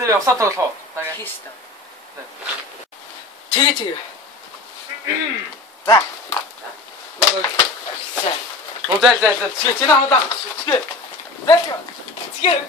дээр явсаад тоглоо. Хийс та. Тэгээ. За. За. Удаал. Чи намайг чигээ. Зэк. Чигээ.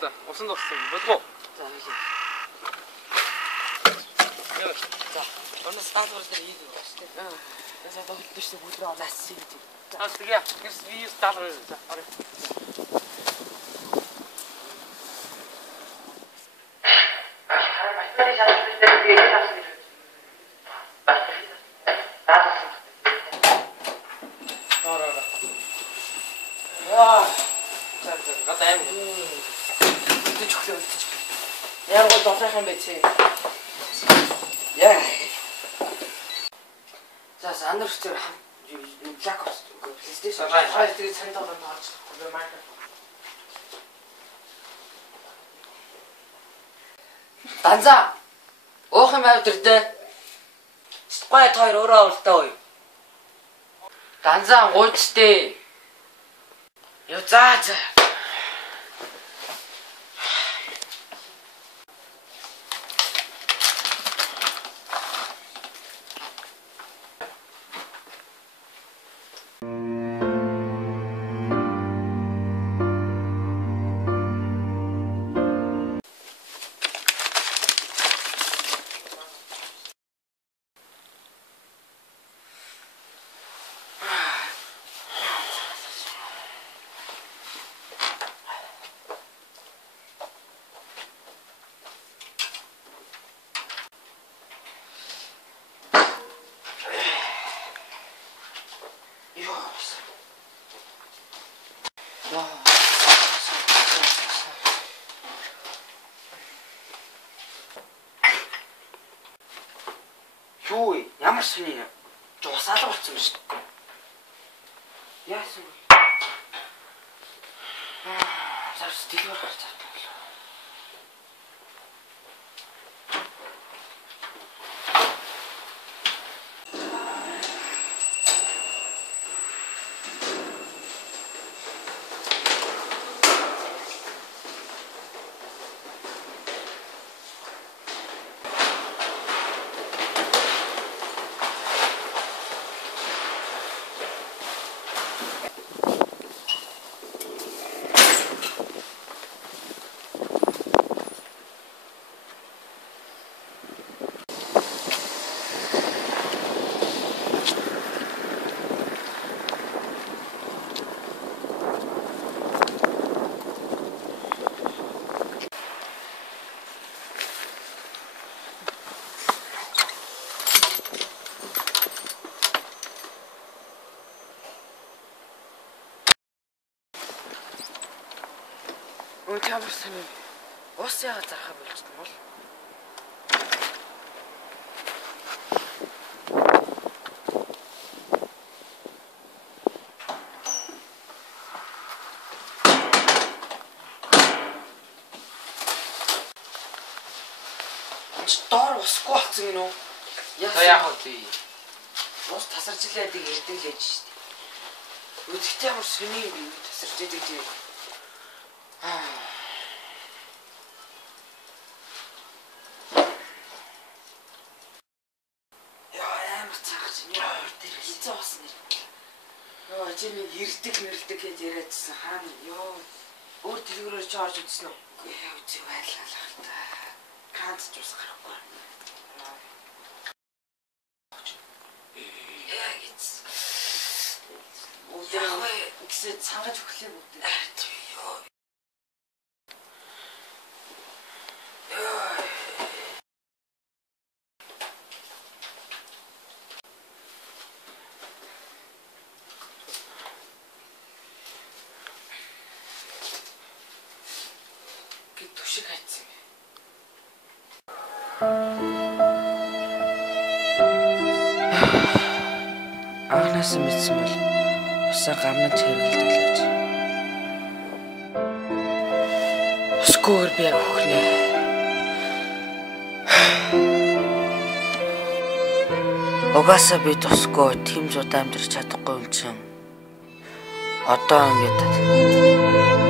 За, усан дууссан. Болов уу? За, хэлээ. За, өнөөдөр стаатвар дээр хийх юм шүү дээ. За, тоглолт шүү дээ. Бүдрээ олаас хийх. За, тэгээ. Гэрс би стаатвар. За, орё. Яг гол доосайхан байц. Яа. За, Андерс тэр Жакобс PlayStation 2 тэгээд сайн тоглоод таарч. Данза. Оох юм авд ирдэ. Гой тойр өөрөө уралдаа уу. Данза гуйчтэй. Ёо за. Юу ямар сони жуусаалга болсон шүү дээ. Яасан. Зарс дэлгэр гарч байгаа. Ямар сони ус яа зархаа болж байна бол доор усгүй болсон гинөө. Яах вэ? Ус тасарч илээд ирдэг л ээж шүү дээ. Өдөртөө ямар сони юм тасарч идэг тийм. Ажины ирдэг гэж яриадсан хаана ёо өөр дэлгүүрээр ч орж үзсэн үү? Үгүй үзээ байлгалах та. Ганц ч ус гарахгүй. Яа гэж. Өдөр гэсэн цангаж өглөө мөдөө. шиг хайцсан бэ. Анханаас нь мэдсэн бол усаа гамнаж хэрэгэлдэг л байж. Усгүйгээр би яг өхнө. Угаасаа би тусгүй тийм зуд амьдрах чадахгүй юм чин. Одоо ингэж